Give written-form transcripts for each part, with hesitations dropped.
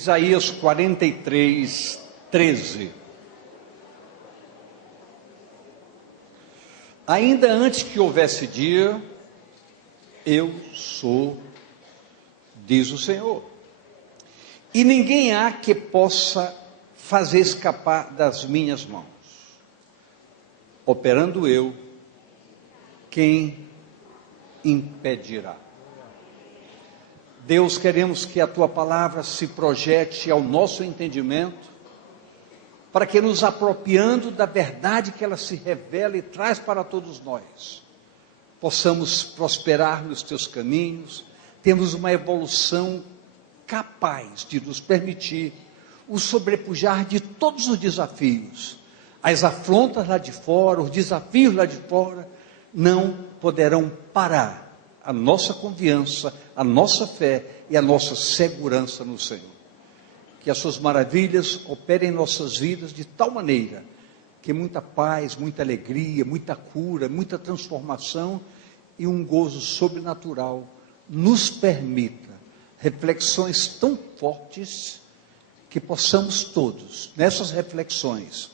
Isaías 43, 13. Ainda antes que houvesse dia, eu sou, diz o Senhor. E ninguém há que possa fazer escapar das minhas mãos. Operando eu, quem impedirá? Deus, queremos que a Tua palavra se projete ao nosso entendimento, para que nos apropriando da verdade que ela se revela e traz para todos nós, possamos prosperar nos Teus caminhos, temos uma evolução capaz de nos permitir o sobrepujar de todos os desafios, as afrontas lá de fora, os desafios lá de fora, não poderão parar a nossa confiança, a nossa fé e a nossa segurança no Senhor. Que as suas maravilhas operem em nossas vidas de tal maneira, que muita paz, muita alegria, muita cura, muita transformação e um gozo sobrenatural nos permita reflexões tão fortes, que possamos todos, nessas reflexões,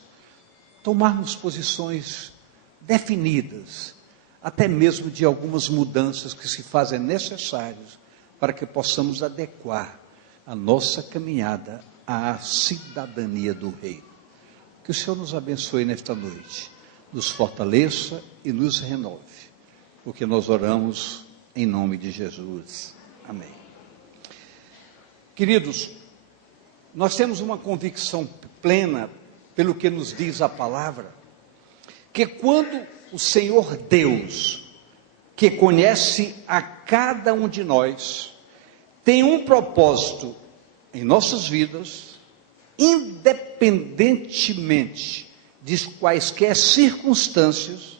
tomarmos posições definidas, até mesmo de algumas mudanças que se fazem necessárias, para que possamos adequar a nossa caminhada à cidadania do Reino. Que o Senhor nos abençoe nesta noite, nos fortaleça e nos renove, porque nós oramos em nome de Jesus. Amém. Queridos, nós temos uma convicção plena, pelo que nos diz a palavra, que quando o Senhor Deus, que conhece a cada um de nós, tem um propósito em nossas vidas, independentemente de quaisquer circunstâncias,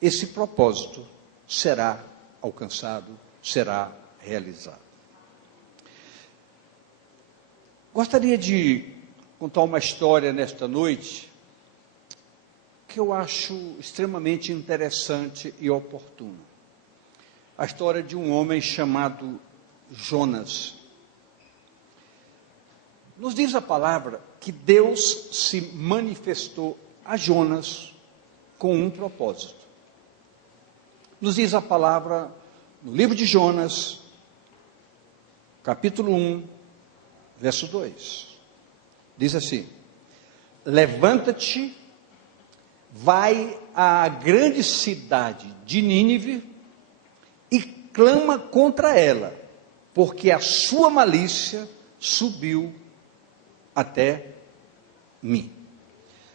esse propósito será alcançado, será realizado. Gostaria de contar uma história nesta noite, que eu acho extremamente interessante e oportuna. A história de um homem chamado Jonas. Nos diz a palavra que Deus se manifestou a Jonas com um propósito. Nos diz a palavra no livro de Jonas, capítulo 1, verso 2. Diz assim: levanta-te, vai à grande cidade de Nínive e clama contra ela, porque a sua malícia subiu até mim.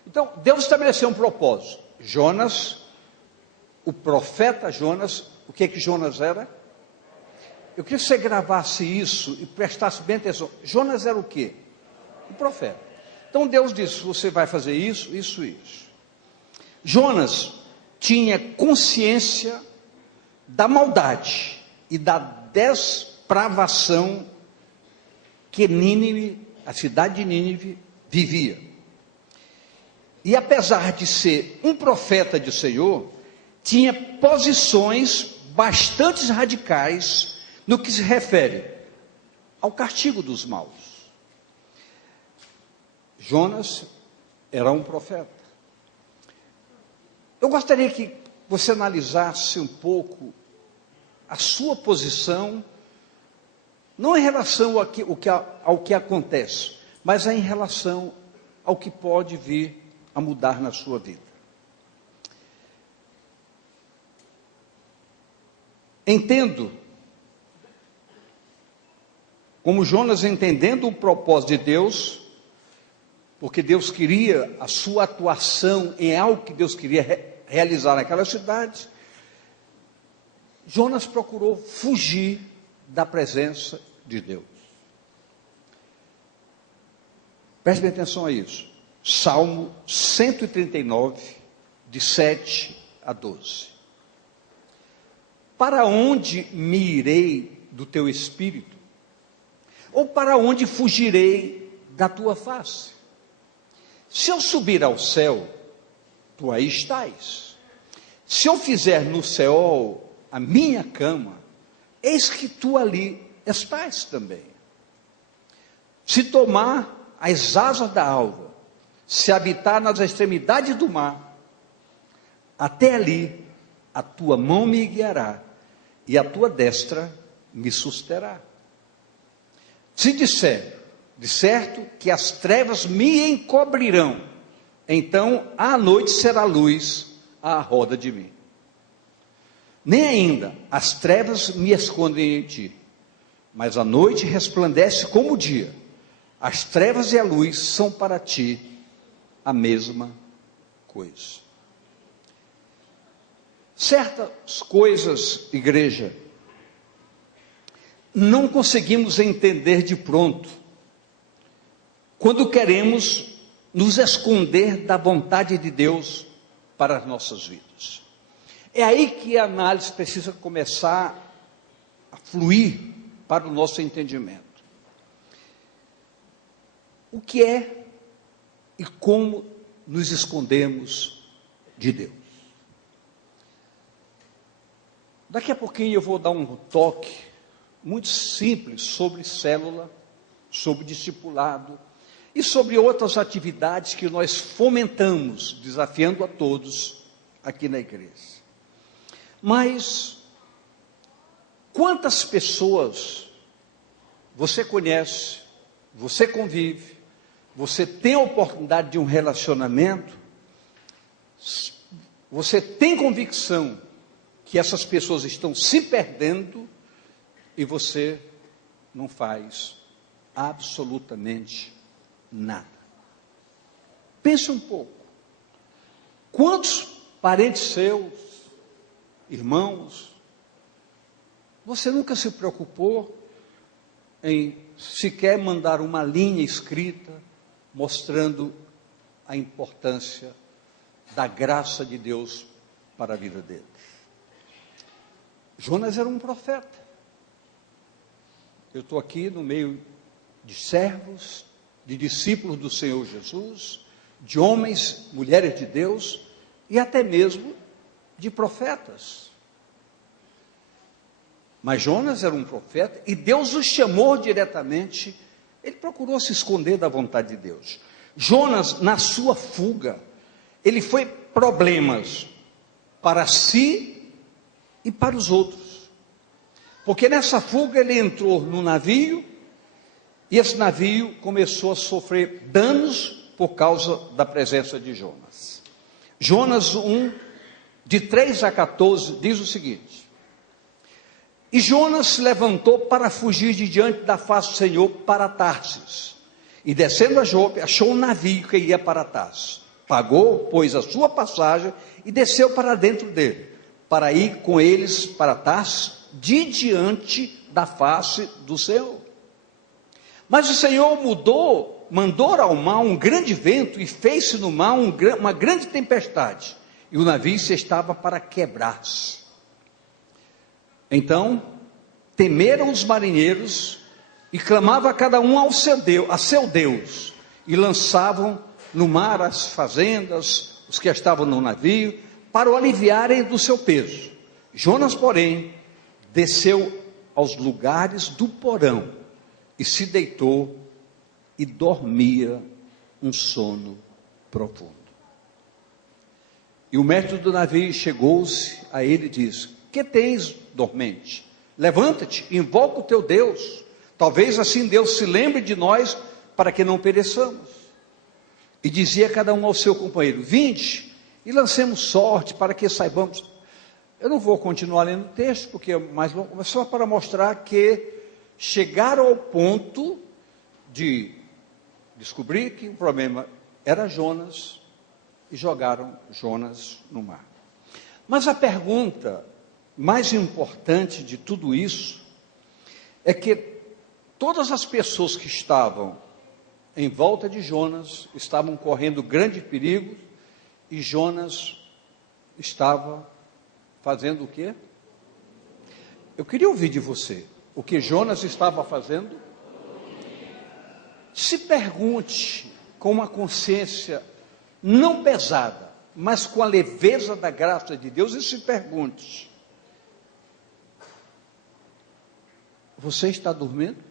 Então, Deus estabeleceu um propósito. Jonas, o profeta Jonas, o que Jonas era? Eu queria que você gravasse isso e prestasse bem atenção. Jonas era o quê? O profeta. Então Deus disse: você vai fazer isso, isso, isso. Jonas tinha consciência da maldade e da depravação que Nínive, a cidade de Nínive, vivia. E apesar de ser um profeta do Senhor, tinha posições bastante radicais no que se refere ao castigo dos maus. Jonas era um profeta. Eu gostaria que você analisasse um pouco a sua posição, não em relação ao que acontece, mas em relação ao que pode vir a mudar na sua vida. Entendo, como Jonas entendendo o propósito de Deus, porque Deus queria a sua atuação em algo que Deus queria realizar naquela cidade, Jonas procurou fugir da presença de Deus. Preste bem atenção a isso. Salmo 139, de 7 a 12. Para onde me irei do teu espírito? Ou para onde fugirei da tua face? Se eu subir ao céu, tu aí estás. Se eu fizer no Seol a minha cama, eis que tu ali estás também. se tomar as asas da alva, se habitar nas extremidades do mar, até ali a tua mão me guiará, e a tua destra me susterá. Se disser, de certo, que as trevas me encobrirão, então à noite será luz à roda de mim. Nem ainda as trevas me escondem em ti, mas a noite resplandece como o dia. As trevas e a luz são para ti a mesma coisa. Certas coisas, igreja, não conseguimos entender de pronto, quando queremos nos esconder da vontade de Deus para as nossas vidas. É aí que a análise precisa começar a fluir para o nosso entendimento. O que é e como nos escondemos de Deus? Daqui a pouquinho eu vou dar um toque muito simples sobre célula, sobre discipulado e sobre outras atividades que nós fomentamos, desafiando a todos aqui na igreja. Mas quantas pessoas você conhece, você convive, você tem a oportunidade de um relacionamento, você tem convicção que essas pessoas estão se perdendo e você não faz absolutamente nada? Pense um pouco. Quantos parentes seus, irmãos, você nunca se preocupou em sequer mandar uma linha escrita mostrando a importância da graça de Deus para a vida dele? Jonas era um profeta. Eu estou aqui no meio de servos, de discípulos do Senhor Jesus, de homens, mulheres de Deus e até mesmo de profetas. Mas Jonas era um profeta e Deus o chamou diretamente. Ele procurou se esconder da vontade de Deus. Jonas, na sua fuga, ele foi problemas para si e para os outros. Porque nessa fuga ele entrou no navio e esse navio começou a sofrer danos por causa da presença de Jonas. Jonas 1, de 3 a 14, diz o seguinte: E Jonas se levantou para fugir de diante da face do Senhor para Tarsis. E descendo a Jope, achou um navio que ia para Tarsis. Pagou, pois, a sua passagem e desceu para dentro dele, para ir com eles para Tarsis, de diante da face do Senhor. Mas o Senhor mandou ao mar um grande vento e fez-se no mar uma grande tempestade. E o navio se estava para quebrar-se. Então, temeram os marinheiros e clamavam a cada um a seu Deus. E lançavam no mar as fazendas, os que estavam no navio, para o aliviarem do seu peso. Jonas, porém, desceu aos lugares do porão e se deitou e dormia um sono profundo. E o mestre do navio chegou-se a ele e disse: Que tens, dormente? Levanta-te, invoca o teu Deus. Talvez assim Deus se lembre de nós para que não pereçamos. E dizia cada um ao seu companheiro: Vinde e lancemos sorte para que saibamos. Eu não vou continuar lendo o texto, porque é mais longo, mas só para mostrar que chegaram ao ponto de descobrir que o problema era Jonas e jogaram Jonas no mar. Mas a pergunta mais importante de tudo isso é que todas as pessoas que estavam em volta de Jonas estavam correndo grande perigo e Jonas estava fazendo o quê? Eu queria ouvir de você o que Jonas estava fazendo. Se pergunte com uma consciência não pesada, mas com a leveza da graça de Deus, e se pergunte: você está dormindo?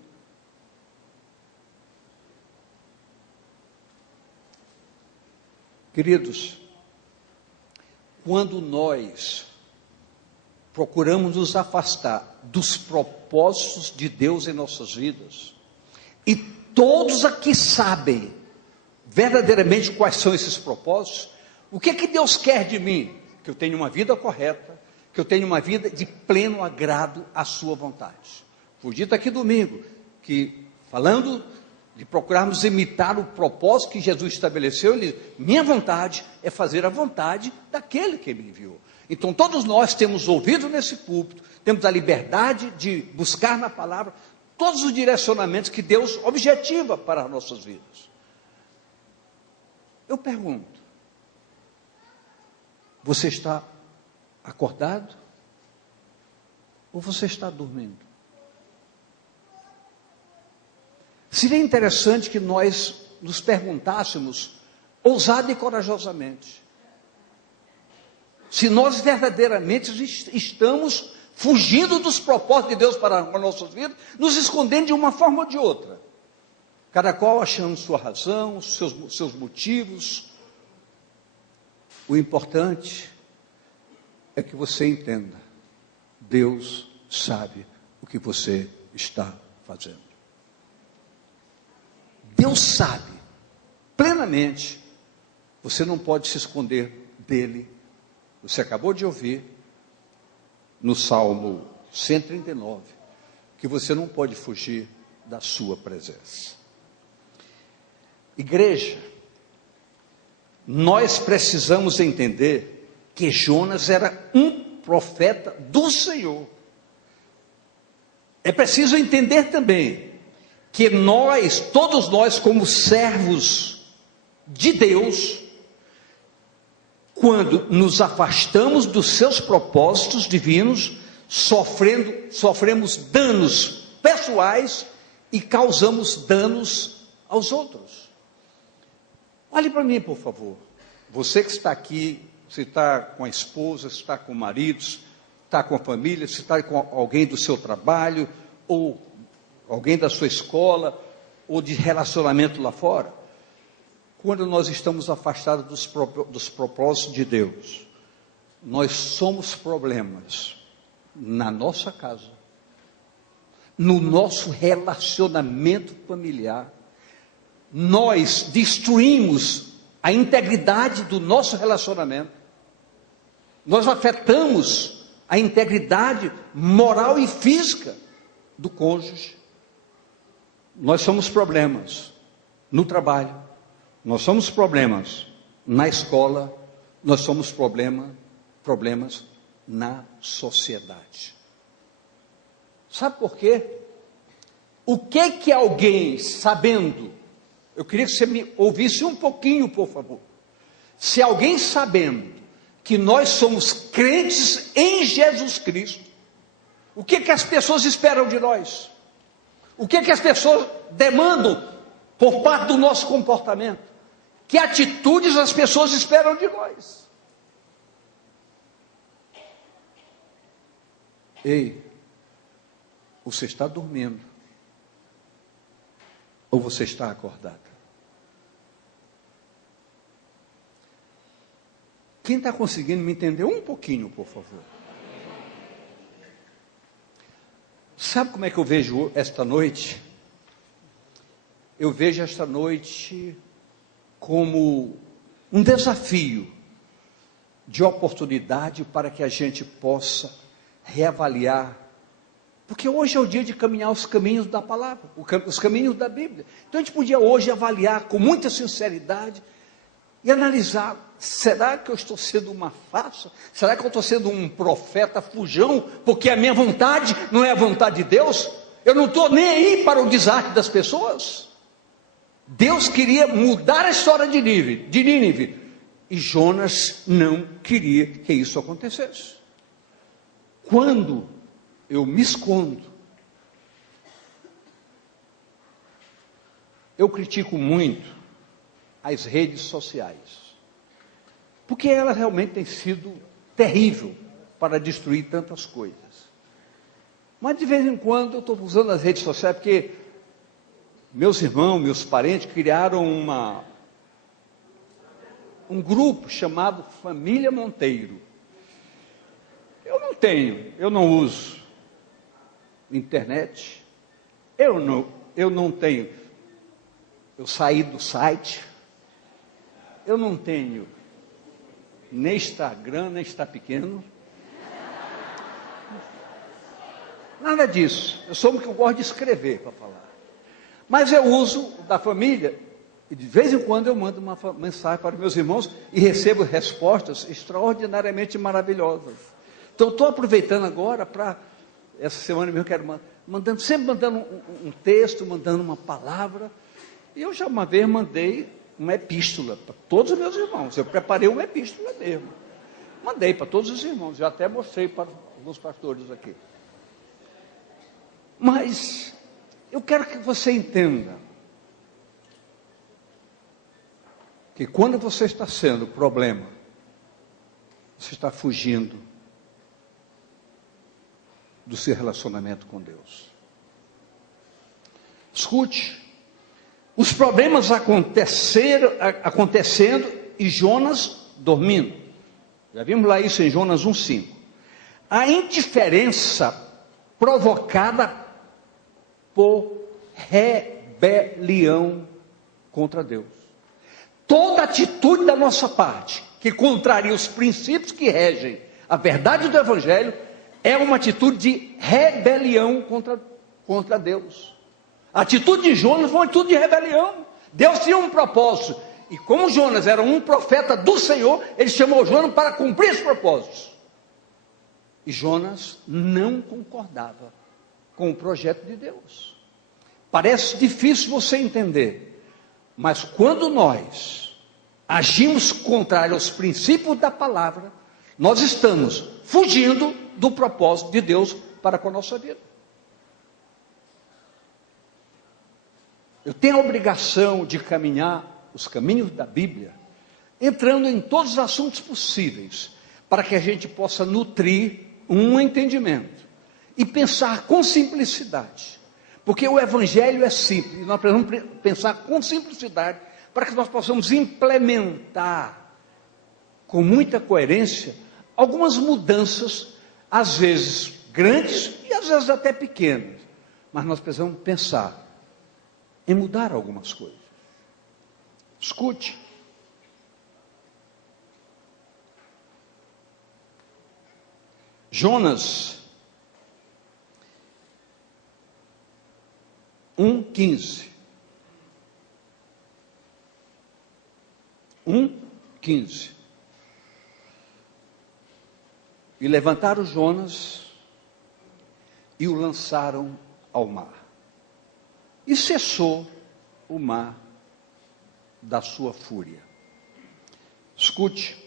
Queridos, quando nós procuramos nos afastar dos propósitos de Deus em nossas vidas, e todos aqui sabem verdadeiramente quais são esses propósitos, o que é que Deus quer de mim? Que eu tenha uma vida correta, que eu tenha uma vida de pleno agrado à sua vontade. Foi dito aqui domingo, que falando de procurarmos imitar o propósito que Jesus estabeleceu, ele disse, minha vontade é fazer a vontade daquele que me enviou. Então todos nós temos ouvido nesse púlpito, temos a liberdade de buscar na palavra todos os direcionamentos que Deus objetiva para as nossas vidas. Eu pergunto, você está acordado? Ou você está dormindo? Seria interessante que nós nos perguntássemos, ousado e corajosamente, se nós verdadeiramente estamos fugindo dos propósitos de Deus para as nossas vidas, nos escondendo de uma forma ou de outra, cada qual achando sua razão, seus motivos. O importante é que você entenda, Deus sabe o que você está fazendo. Deus sabe plenamente, você não pode se esconder dele. Você acabou de ouvir no Salmo 139, que você não pode fugir da sua presença. Igreja, nós precisamos entender que Jonas era um profeta do Senhor. É preciso entender também que nós, todos nós como servos de Deus, quando nos afastamos dos seus propósitos divinos, sofremos danos pessoais e causamos danos aos outros. Olhe para mim, por favor. Você que está aqui, você está com a esposa, você está com o marido, está com a família, você está com alguém do seu trabalho, ou alguém da sua escola, ou de relacionamento lá fora. Quando nós estamos afastados dos propósitos de Deus, nós somos problemas na nossa casa, no nosso relacionamento familiar. Nós destruímos a integridade do nosso relacionamento, nós afetamos a integridade moral e física do cônjuge. Nós somos problemas no trabalho, nós somos problemas na escola, nós somos problemas na sociedade. Sabe por quê? O que alguém sabendo, eu queria que você me ouvisse um pouquinho, por favor. Se alguém sabendo que nós somos crentes em Jesus Cristo, o que as pessoas esperam de nós? O que as pessoas demandam por parte do nosso comportamento? Que atitudes as pessoas esperam de nós? Ei, você está dormindo? Ou você está acordada? Quem está conseguindo me entender um pouquinho, por favor? Sabe como é que eu vejo esta noite? Eu vejo esta noite como um desafio de oportunidade para que a gente possa reavaliar, porque hoje é o dia de caminhar os caminhos da palavra, os caminhos da Bíblia. Então a gente podia hoje avaliar com muita sinceridade e analisar, será que eu estou sendo uma farsa? Será que eu estou sendo um profeta fujão, porque a minha vontade não é a vontade de Deus? Eu não estou nem aí para o desastre das pessoas? Deus queria mudar a história de Nínive, e Jonas não queria que isso acontecesse. Quando eu me escondo, eu critico muito as redes sociais, porque ela realmente tem sido terrível para destruir tantas coisas. Mas de vez em quando eu estou usando as redes sociais, porque meus irmãos, meus parentes criaram um grupo chamado Família Monteiro. Eu não uso internet, eu não tenho, eu saí do site, eu não tenho nem Instagram, nem está pequeno, nada disso. Eu sou um que eu gosto de escrever para falar, mas eu uso da família, e de vez em quando eu mando uma mensagem para meus irmãos e recebo respostas extraordinariamente maravilhosas. Então, estou aproveitando agora para, essa semana mesmo, quero sempre mandando um texto, mandando uma palavra. E eu já uma vez mandei uma epístola para todos os meus irmãos. Eu preparei uma epístola mesmo. Mandei para todos os irmãos, já até mostrei para alguns pastores aqui. Mas eu quero que você entenda que quando você está sendo problema, você está fugindo do seu relacionamento com Deus. Escute, os problemas acontecendo e Jonas dormindo. Já vimos lá isso em Jonas 1,5. A indiferença provocada por rebelião contra Deus. Toda atitude da nossa parte que contraria os princípios que regem a verdade do Evangelho é uma atitude de rebelião contra Deus. A atitude de Jonas foi uma atitude de rebelião. Deus tinha um propósito, e como Jonas era um profeta do Senhor, ele chamou Jonas para cumprir esses propósitos. E Jonas não concordava com o projeto de Deus. Parece difícil você entender, mas quando nós agimos contrário aos princípios da palavra, nós estamos fugindo do propósito de Deus para com a nossa vida. Eu tenho a obrigação de caminhar os caminhos da Bíblia, entrando em todos os assuntos possíveis, para que a gente possa nutrir um entendimento e pensar com simplicidade, porque o Evangelho é simples, e nós precisamos pensar com simplicidade, para que nós possamos implementar com muita coerência algumas mudanças, às vezes grandes e às vezes até pequenas, mas nós precisamos pensar em mudar algumas coisas. Escute, Jonas 1,15. 1,15. E levantaram Jonas e o lançaram ao mar. E cessou o mar da sua fúria. Escute,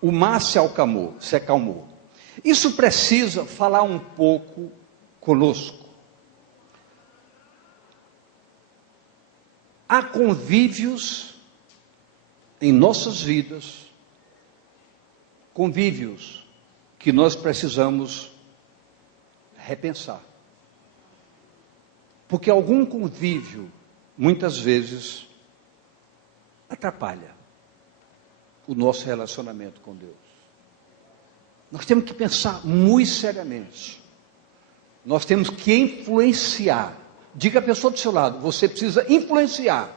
o mar se acalmou. Isso precisa falar um pouco conosco. Há convívios em nossas vidas, convívios que nós precisamos repensar. Porque algum convívio, muitas vezes, atrapalha o nosso relacionamento com Deus. Nós temos que pensar muito seriamente. Nós temos que influenciar. Diga à pessoa do seu lado, você precisa influenciar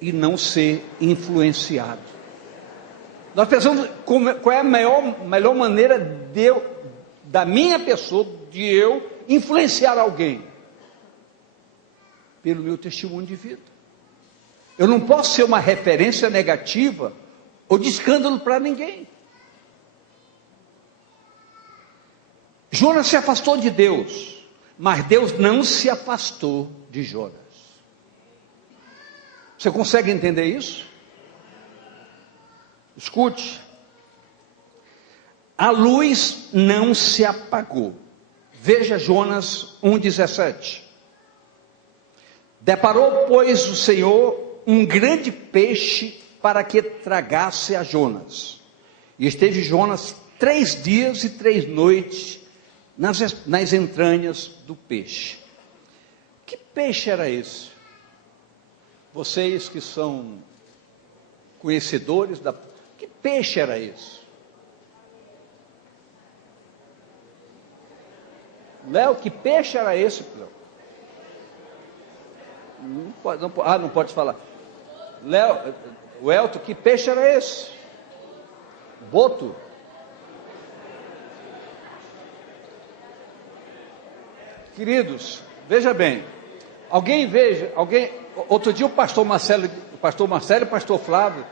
e não ser influenciado. Nós pensamos qual é a melhor maneira da minha pessoa, de eu influenciar alguém. Pelo meu testemunho de vida. Eu não posso ser uma referência negativa ou de escândalo para ninguém. Jonas se afastou de Deus, mas Deus não se afastou de Jonas. Você consegue entender isso? Escute. A luz não se apagou. Veja Jonas 1,17. Deparou, pois, o Senhor um grande peixe para que tragasse a Jonas. E esteve Jonas 3 dias e 3 noites nas entranhas do peixe. Que peixe era esse? Vocês que são conhecedores da... Que peixe era esse? Léo, que peixe era esse? Não pode falar. Léo, o Elton, que peixe era esse? Boto? Queridos, veja bem, outro dia o pastor Marcelo e o pastor Flávio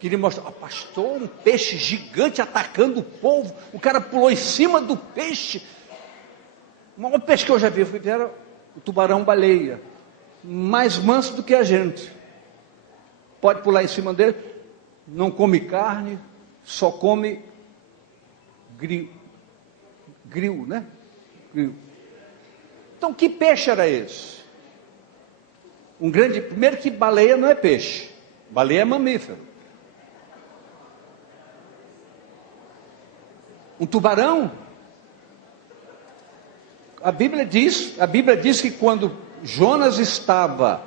queriam mostrar, pastor, um peixe gigante atacando o povo, o cara pulou em cima do peixe, o maior peixe que eu já vi, era o tubarão-baleia, mais manso do que a gente, pode pular em cima dele, não come carne, só come grill, né? Grill. Então, que peixe era esse? Primeiro que baleia não é peixe, baleia é mamífero. Um tubarão? A Bíblia diz que quando Jonas estava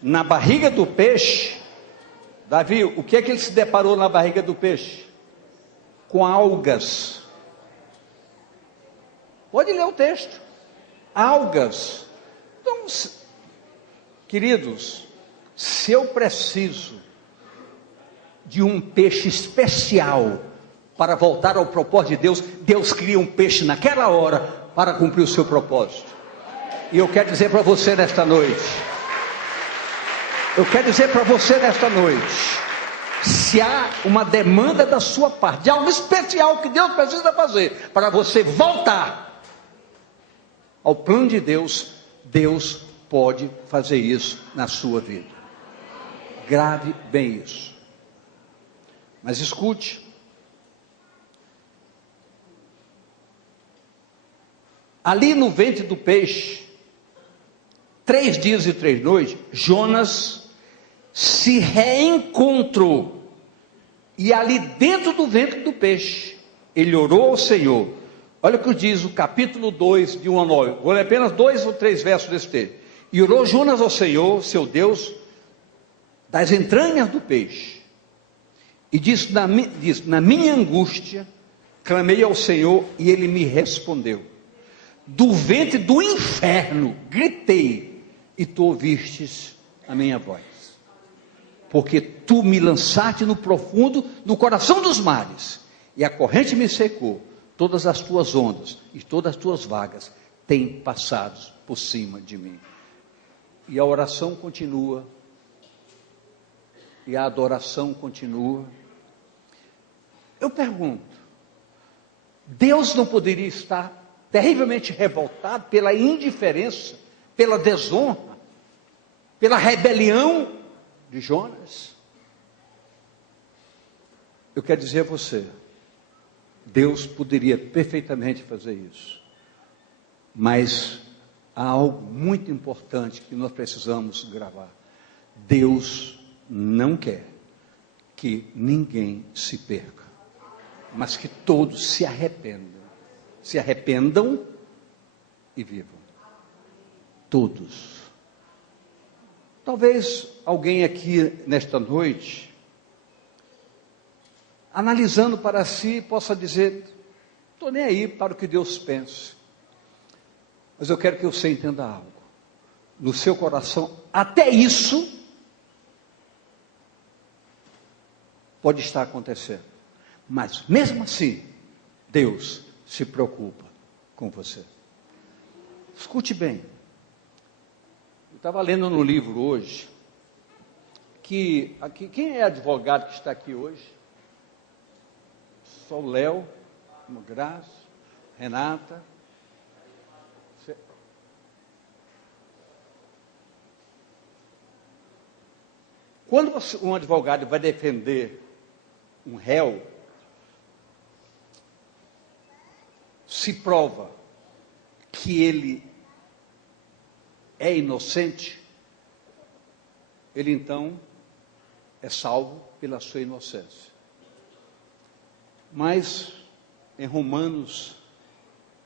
na barriga do peixe, Davi, o que é que ele se deparou na barriga do peixe? Com algas. Pode ler o texto. Algas. Então, queridos, se eu preciso de um peixe especial para voltar ao propósito de Deus, Deus cria um peixe naquela hora para cumprir o seu propósito. E eu quero dizer para você nesta noite, se há uma demanda da sua parte, de algo especial que Deus precisa fazer, para você voltar ao plano de Deus, Deus pode fazer isso na sua vida. Grave bem isso. Mas escute. Ali no ventre do peixe, 3 dias e 3 noites, Jonas se reencontrou. E ali dentro do ventre do peixe, ele orou ao Senhor. Olha o que diz o capítulo 2, de 1 a 9. Vou ler apenas 2 ou 3 versos desse texto. E orou Jonas ao Senhor, seu Deus, das entranhas do peixe. E disse, na minha angústia, clamei ao Senhor e Ele me respondeu. Do ventre do inferno, gritei, e tu ouvistes a minha voz. Porque tu me lançaste no profundo, no coração dos mares, e a corrente me secou. Todas as tuas ondas e todas as tuas vagas têm passado por cima de mim. E a oração continua, e a adoração continua. Eu pergunto, Deus não poderia estar terrivelmente revoltado pela indiferença, pela desonra, pela rebelião de Jonas? Eu quero dizer a você, Deus poderia perfeitamente fazer isso, mas há algo muito importante que nós precisamos gravar. Deus não quer que ninguém se perca, mas que todos se arrependam e vivam. Todos. Talvez alguém aqui nesta noite, analisando para si, possa dizer, estou nem aí para o que Deus pensa. Mas eu quero que você entenda algo. No seu coração, até isso pode estar acontecendo. Mas mesmo assim, Deus se preocupa com você. Escute bem. Eu estava lendo no livro hoje, que aqui, quem é advogado que está aqui hoje? Só o Léo, Graça, Renata. Quando um advogado vai defender um réu, se prova que ele é inocente, ele então é salvo pela sua inocência. Mas em Romanos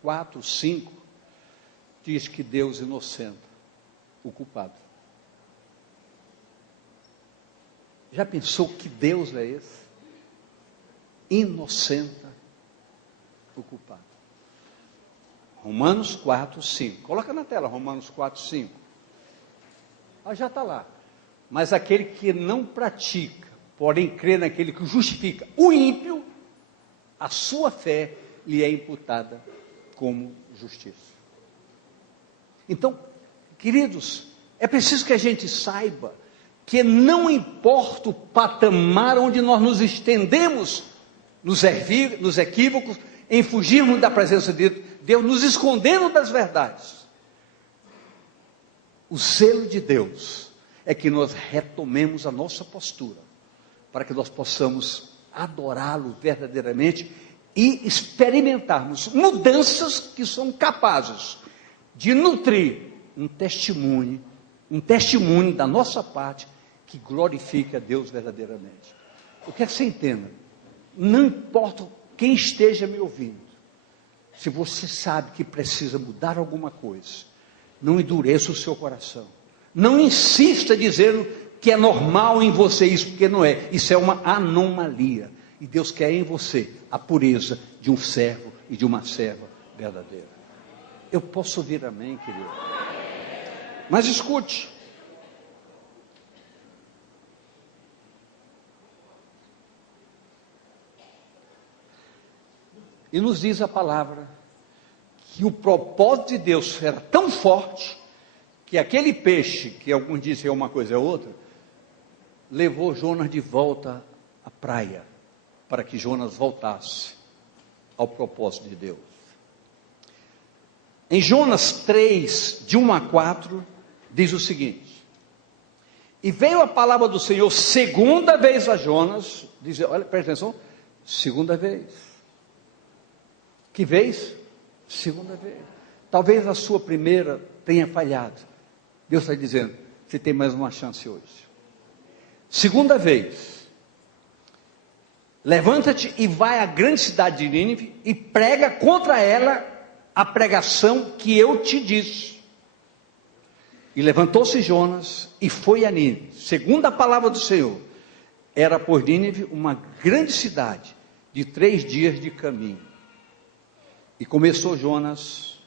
4, 5, diz que Deus inocenta o culpado. Já pensou que Deus é esse? Inocenta o culpado. Romanos 4, 5. Coloca na tela, Romanos 4, 5. Já está lá. Mas aquele que não pratica, porém crê naquele que justifica o ímpio, a sua fé lhe é imputada como justiça. Então, queridos, é preciso que a gente saiba que não importa o patamar onde nós nos estendemos nos equívocos, em fugirmos da presença de Deus, nos escondendo das verdades. O zelo de Deus é que nós retomemos a nossa postura, para que nós possamos adorá-lo verdadeiramente e experimentarmos mudanças que são capazes de nutrir um testemunho da nossa parte que glorifique a Deus verdadeiramente. Eu quero que você entenda, não importa quem esteja me ouvindo, se você sabe que precisa mudar alguma coisa, não endureça o seu coração, não insista dizendo que é normal em você isso, porque não é, isso é uma anomalia, e Deus quer em você a pureza de um servo e de uma serva verdadeira. Eu posso ouvir amém, querido? Mas escute, e nos diz a palavra que o propósito de Deus era tão forte que aquele peixe, que alguns dizem uma coisa é outra, levou Jonas de volta à praia, para que Jonas voltasse ao propósito de Deus. Em Jonas 3, de 1 a 4, diz o seguinte: e veio a palavra do Senhor segunda vez a Jonas, diz, olha, presta atenção, segunda vez. Que vez? Segunda vez. Talvez a sua primeira tenha falhado. Deus está dizendo, você tem mais uma chance hoje. Segunda vez. Levanta-te e vai à grande cidade de Nínive e prega contra ela a pregação que eu te disse. E levantou-se Jonas e foi a Nínive. Segundo a palavra do Senhor, era por Nínive uma grande cidade de 3 dias de caminho. E começou Jonas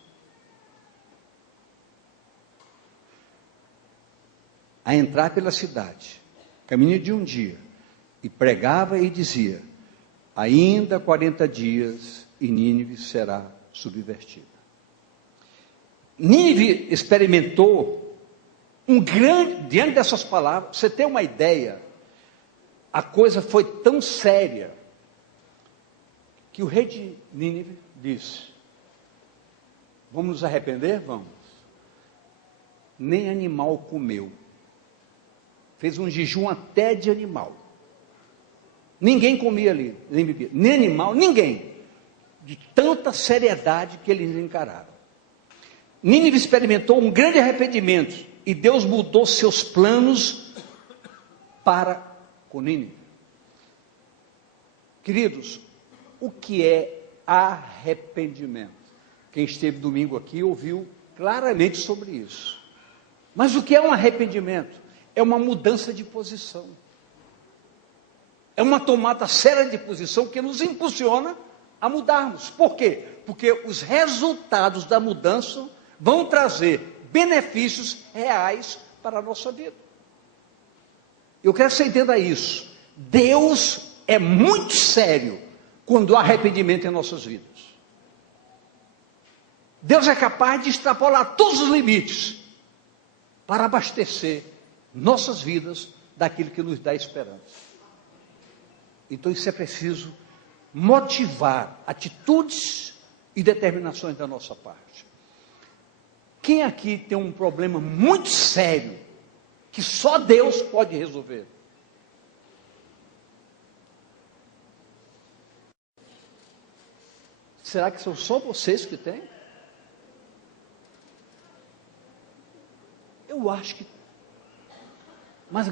a entrar pela cidade, caminho de um dia, e pregava e dizia, ainda 40 dias e Nínive será subvertida. Nínive experimentou diante dessas palavras, você tem uma ideia, a coisa foi tão séria, que o rei de Nínive disse, vamos nos arrepender? Vamos. Nem animal comeu. Fez um jejum até de animal. Ninguém comia ali, nem bebia. Nem animal, ninguém. De tanta seriedade que eles encararam. Nínive experimentou um grande arrependimento. E Deus mudou seus planos para com Nínive. Queridos, o que é arrependimento? Quem esteve domingo aqui ouviu claramente sobre isso. Mas o que é um arrependimento? É uma mudança de posição. É uma tomada séria de posição que nos impulsiona a mudarmos. Por quê? Porque os resultados da mudança vão trazer benefícios reais para a nossa vida. Eu quero que você entenda isso. Deus é muito sério quando há arrependimento em nossas vidas. Deus é capaz de extrapolar todos os limites para abastecer nossas vidas daquilo que nos dá esperança. Então isso é preciso motivar atitudes e determinações da nossa parte. Quem aqui tem um problema muito sério que só Deus pode resolver? Será que são só vocês que têm? Eu acho que... Mas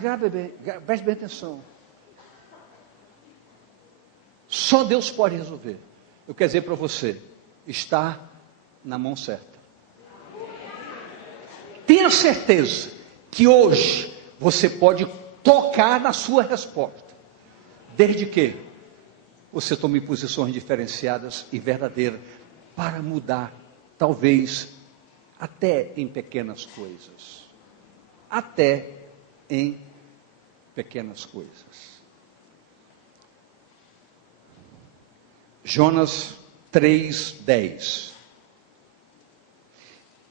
preste bem atenção. Só Deus pode resolver. Eu quero dizer para você, está na mão certa. Tenha certeza que hoje você pode tocar na sua resposta, desde que você tome posições diferenciadas e verdadeiras para mudar, talvez até em pequenas coisas. Até em pequenas coisas. Jonas 3:10.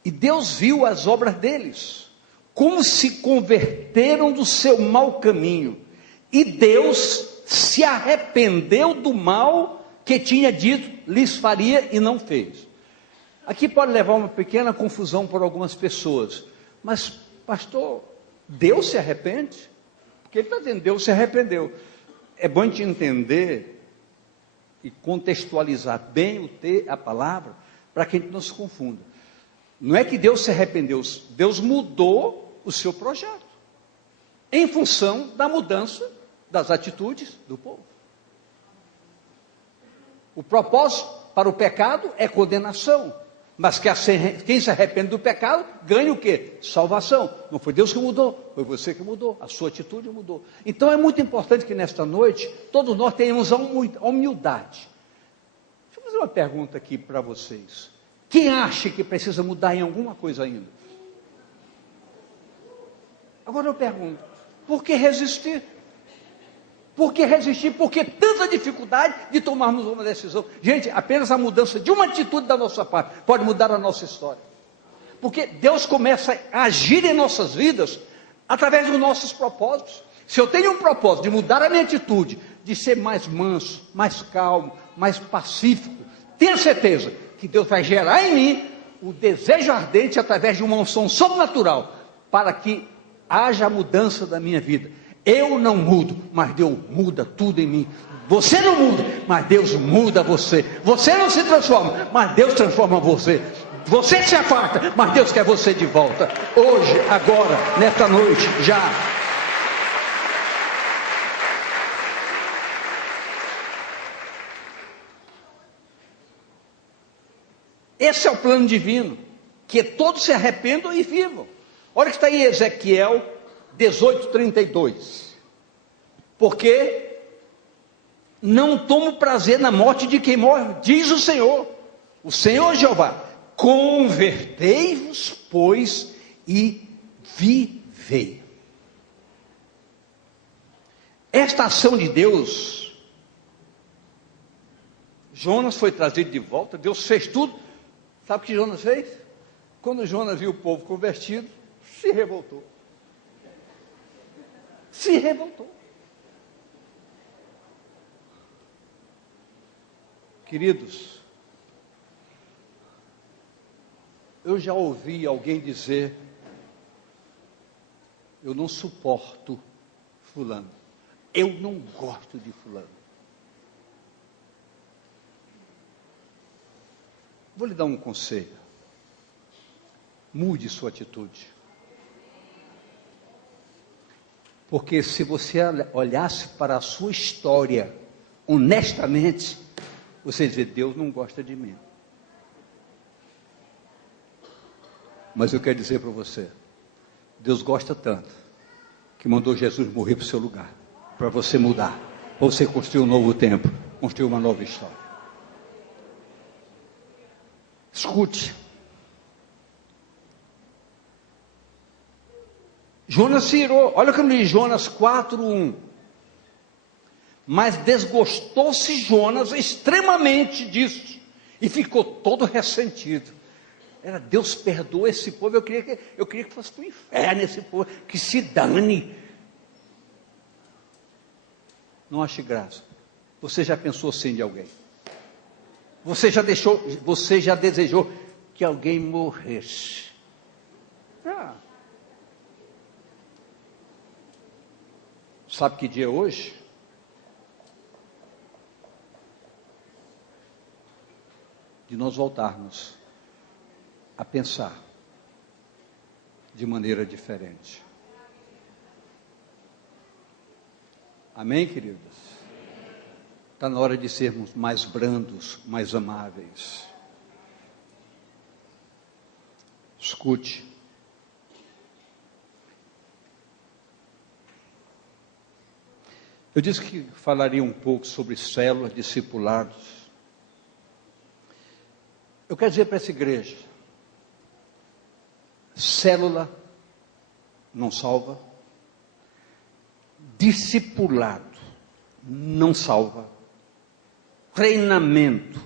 E Deus viu as obras deles, como se converteram do seu mau caminho, e Deus se arrependeu do mal que tinha dito lhes faria e não fez. Aqui pode levar uma pequena confusão por algumas pessoas, mas pastor, Deus se arrepende? Porque ele está dizendo, Deus se arrependeu. É bom a gente entender e contextualizar bem a palavra, para que a gente não se confunda. Não é que Deus se arrependeu, Deus mudou o seu projeto, em função da mudança das atitudes do povo. O propósito para o pecado é condenação, mas quem se arrepende do pecado ganha o quê? Salvação. Não foi Deus que mudou, foi você que mudou, a sua atitude mudou. Então é muito importante que nesta noite todos nós tenhamos a humildade. Deixa eu fazer uma pergunta aqui para vocês. Quem acha que precisa mudar em alguma coisa ainda? Agora eu pergunto, por que resistir? Por que resistir? Por que tanta dificuldade de tomarmos uma decisão? Gente, apenas a mudança de uma atitude da nossa parte pode mudar a nossa história. Porque Deus começa a agir em nossas vidas através dos nossos propósitos. Se eu tenho um propósito de mudar a minha atitude, de ser mais manso, mais calmo, mais pacífico, tenha certeza que Deus vai gerar em mim o desejo ardente através de uma unção sobrenatural para que haja a mudança da minha vida. Eu não mudo, mas Deus muda tudo em mim. Você não muda, mas Deus muda você. Você não se transforma, mas Deus transforma você. Você se afasta, mas Deus quer você de volta. Hoje, agora, nesta noite, já. Esse é o plano divino, que todos se arrependam e vivam. Olha que está em Ezequiel 18:32. Porque não tomo prazer na morte de quem morre, diz o Senhor Jeová, convertei-vos, pois, e vivei. Esta ação de Deus, Jonas foi trazido de volta, Deus fez tudo. Sabe o que Jonas fez? Quando Jonas viu o povo convertido, se revoltou. Se revoltou. Queridos, eu já ouvi alguém dizer, eu não suporto fulano, eu não gosto de fulano. Vou lhe dar um conselho, mude sua atitude. Porque se você olhasse para a sua história honestamente, você dizer, Deus não gosta de mim. Mas eu quero dizer para você, Deus gosta tanto, que mandou Jesus morrer para o seu lugar, para você mudar, para você construir um novo tempo, construir uma nova história. Escute. Jonas se irou. Olha como diz Jonas 4:1. Mas desgostou-se Jonas extremamente disso, e ficou todo ressentido. Era, Deus perdoa esse povo, eu queria que fosse para o inferno esse povo, que se dane. Não ache graça. Você já pensou assim de alguém? Você já desejou que alguém morresse? Sabe que dia é hoje? De nós voltarmos a pensar de maneira diferente. Amém, queridos? Está na hora de sermos mais brandos, mais amáveis. Escute. Eu disse que falaria um pouco sobre células, discipulados. Eu quero dizer para essa igreja, célula não salva, discipulado não salva, treinamento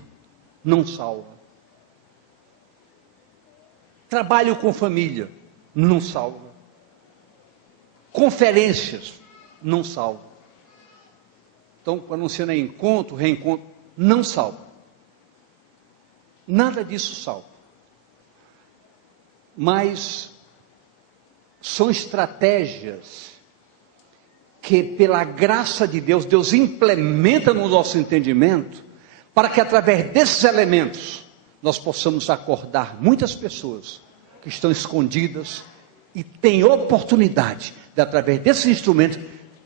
não salva, trabalho com família não salva, conferências não salva. Então, anunciando encontro, reencontro, não salva. Nada disso salva. Mas são estratégias que, pela graça de Deus, Deus implementa no nosso entendimento, para que através desses elementos, nós possamos acordar muitas pessoas que estão escondidas e têm oportunidade de, através desses instrumentos,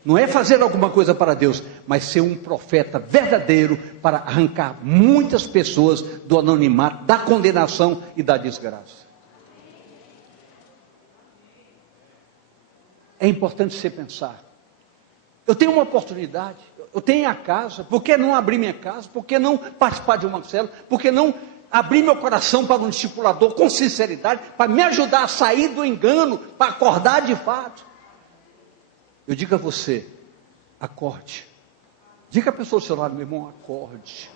não é fazer alguma coisa para Deus, mas ser um profeta verdadeiro para arrancar muitas pessoas do anonimato, da condenação e da desgraça. É importante você pensar, eu tenho uma oportunidade, eu tenho a casa, por que não abrir minha casa? Por que não participar de uma célula? Por que não abrir meu coração para um discipulador com sinceridade, para me ajudar a sair do engano, para acordar de fato? Eu digo a você, acorde. Diga a pessoa do seu lado, meu irmão, acorde.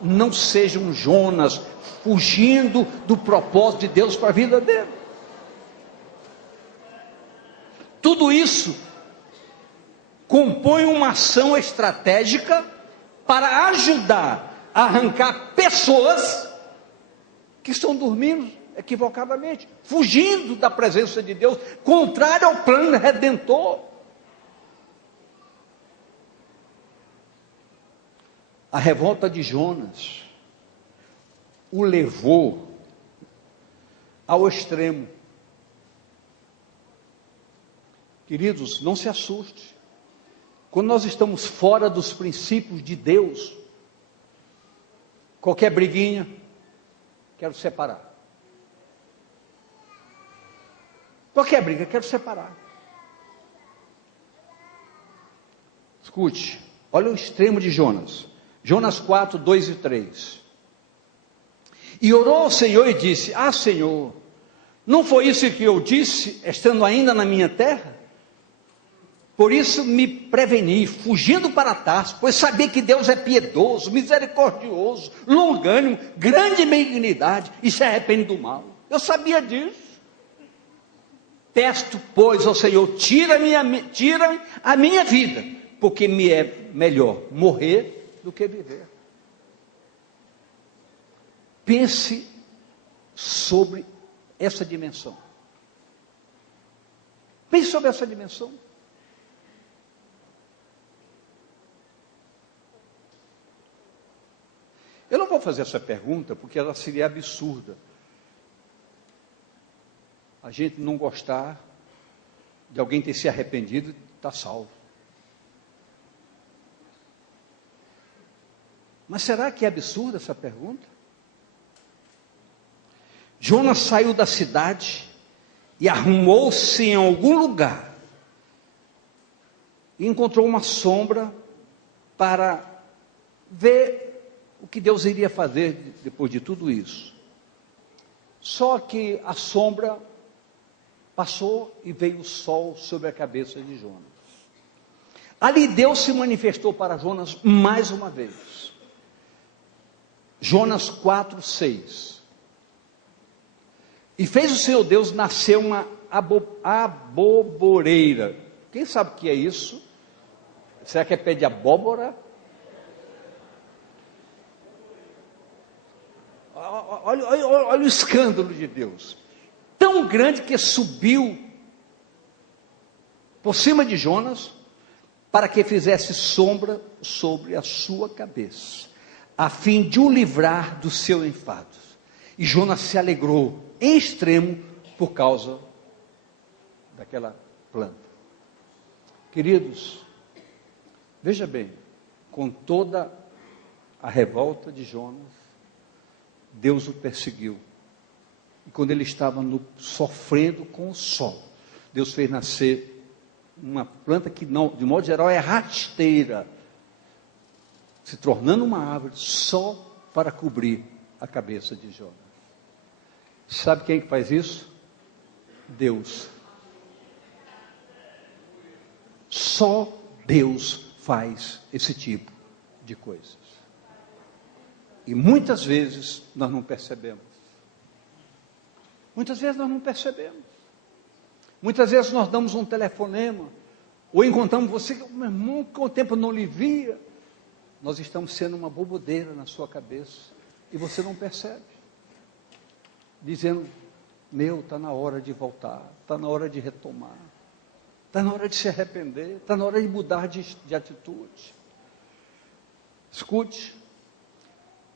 Não seja um Jonas fugindo do propósito de Deus para a vida dele. Tudo isso compõe uma ação estratégica para ajudar a arrancar pessoas que estão dormindo equivocadamente, fugindo da presença de Deus, contrário ao plano redentor. A revolta de Jonas o levou ao extremo. Queridos, não se assuste. Quando nós estamos fora dos princípios de Deus, qualquer briguinha, quero separar. Qualquer briga, quero separar. Escute, olha o extremo de Jonas. Jonas 4, 2 e 3. E orou ao Senhor e disse: Ah, Senhor, não foi isso que eu disse, estando ainda na minha terra? Por isso me preveni, fugindo para Tarso, pois sabia que Deus é piedoso, misericordioso, longânimo, grande em benignidade, e se arrepende do mal. Eu sabia disso. Peço, pois, ao Senhor, tira a minha vida, porque me é melhor morrer do que viver. Pense sobre essa dimensão. Pense sobre essa dimensão. Eu não vou fazer essa pergunta porque ela seria absurda. A gente não gostar de alguém ter se arrependido e estar salvo. Mas será que é absurda essa pergunta? Jonas saiu da cidade e arrumou-se em algum lugar e encontrou uma sombra para ver o que Deus iria fazer depois de tudo isso. Só que a sombra passou e veio o sol sobre a cabeça de Jonas. Ali Deus se manifestou para Jonas mais uma vez. Jonas 4, 6. E fez o Senhor Deus nascer uma aboboreira. Quem sabe o que é isso? Será que é pé de abóbora? Olha o escândalo de Deus. Tão grande que subiu por cima de Jonas, para que fizesse sombra sobre a sua cabeça, a fim de o livrar do seu enfado. E Jonas se alegrou em extremo por causa daquela planta. Queridos, veja bem, com toda a revolta de Jonas, Deus o perseguiu. E quando ele estava sofrendo com o sol, Deus fez nascer uma planta que, não, de modo geral, é rasteira, se tornando uma árvore só para cobrir a cabeça de Jonas. Sabe quem faz isso? Deus. Só Deus faz esse tipo de coisas. E muitas vezes nós não percebemos. Muitas vezes nós não percebemos. Muitas vezes nós damos um telefonema, ou encontramos você, meu irmão, que o tempo não lhe via. Nós estamos sendo uma bobodeira na sua cabeça, e você não percebe. Dizendo, está na hora de voltar, está na hora de retomar, está na hora de se arrepender, está na hora de mudar de atitude. Escute,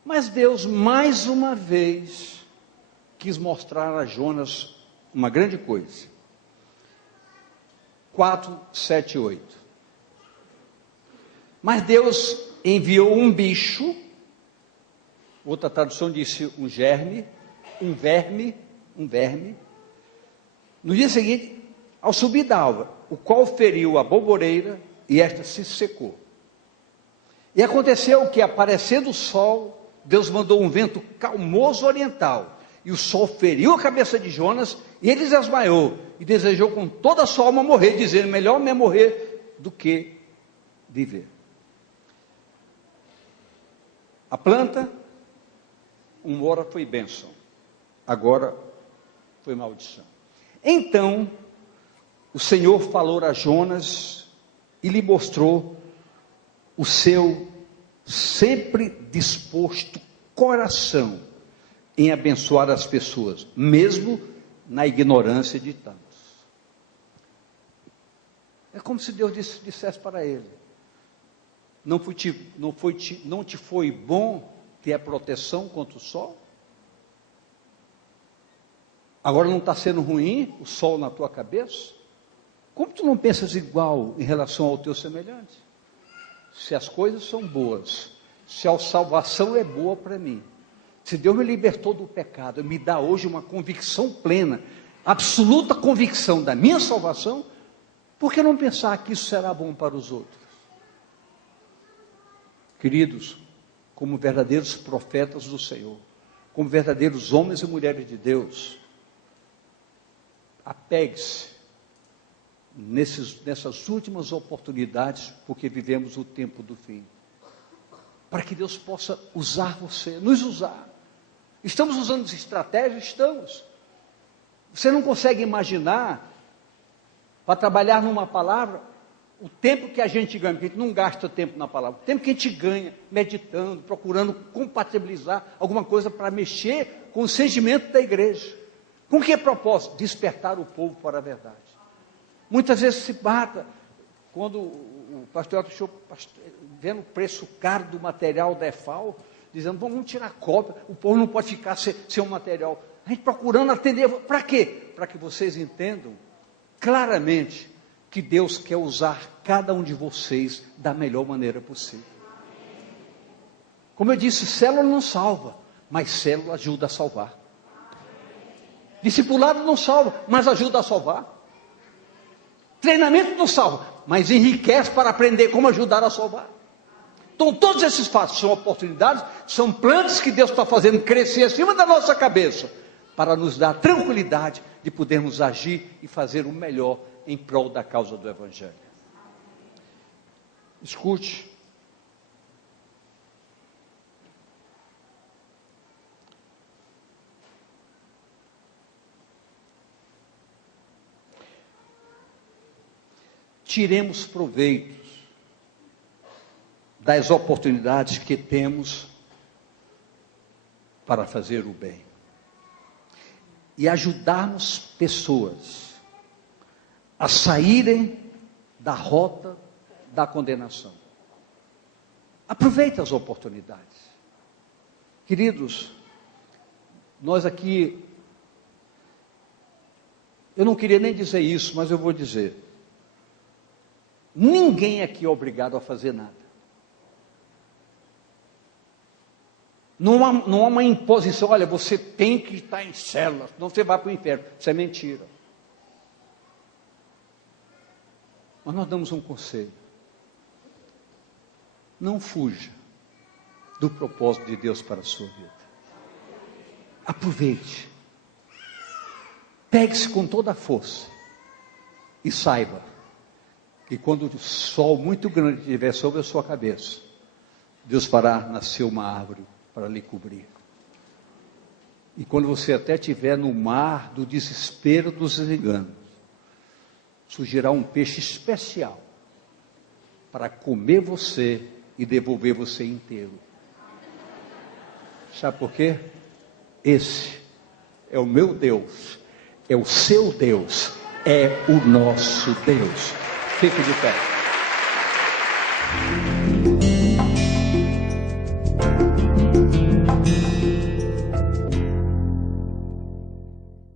mas Deus mais uma vez quis mostrar a Jonas uma grande coisa. 4, 7, 8. Mas Deus enviou um bicho, outra tradução disse um germe, um verme, no dia seguinte, ao subir da alva, o qual feriu a boboreira, e esta se secou. E aconteceu que, aparecendo o sol, Deus mandou um vento calmoso oriental, e o sol feriu a cabeça de Jonas, e ele desmaiou, e desejou com toda a sua alma morrer, dizendo, melhor me morrer do que viver. A planta, uma hora foi bênção, agora foi maldição. Então, o Senhor falou a Jonas, e lhe mostrou o seu sempre disposto coração, em abençoar as pessoas, mesmo na ignorância de tantos. É como se Deus dissesse para ele, não te foi bom ter a proteção contra o sol? Agora não está sendo ruim o sol na tua cabeça? Como tu não pensas igual em relação ao teu semelhante? Se as coisas são boas, se a salvação é boa para mim, se Deus me libertou do pecado, me dá hoje uma convicção plena, absoluta convicção da minha salvação, por que não pensar que isso será bom para os outros? Queridos, como verdadeiros profetas do Senhor, como verdadeiros homens e mulheres de Deus, apegue-se nessas últimas oportunidades, porque vivemos o tempo do fim, para que Deus possa usar você, nos usar. Estamos usando essa estratégia? Estamos. Você não consegue imaginar, para trabalhar numa palavra, o tempo que a gente ganha, porque a gente não gasta tempo na palavra, o tempo que a gente ganha, meditando, procurando compatibilizar alguma coisa para mexer com o sentimento da igreja. Com que propósito? Despertar o povo para a verdade. Muitas vezes se bata, quando o pastor achou, vendo o preço caro do material da EFAL, dizendo, vamos tirar cópia, o povo não pode ficar sem um material. A gente procurando atender, para quê? Para que vocês entendam claramente que Deus quer usar cada um de vocês da melhor maneira possível. Como eu disse, célula não salva, mas célula ajuda a salvar. Discipulado não salva, mas ajuda a salvar. Treinamento não salva, mas enriquece para aprender como ajudar a salvar. Então todos esses fatos são oportunidades, são plantas que Deus está fazendo crescer acima da nossa cabeça, para nos dar tranquilidade de podermos agir e fazer o melhor em prol da causa do Evangelho. Escute. Tiremos proveito das oportunidades que temos para fazer o bem e ajudarmos pessoas a saírem da rota da condenação. Aproveite as oportunidades. Queridos, nós aqui, eu não queria nem dizer isso, mas eu vou dizer. Ninguém aqui é obrigado a fazer nada. Não há uma imposição, olha, você tem que estar em célula, senão você vai para o inferno. Isso é mentira. Mas nós damos um conselho. Não fuja do propósito de Deus para a sua vida. Aproveite. Pegue-se com toda a força. E saiba que quando o sol muito grande estiver sobre a sua cabeça, Deus fará nascer uma árvore para lhe cobrir. E quando você até estiver no mar do desespero dos enganos, surgirá um peixe especial para comer você e devolver você inteiro. Sabe por quê? Esse é o meu Deus, é o seu Deus, é o nosso Deus. Fique de pé.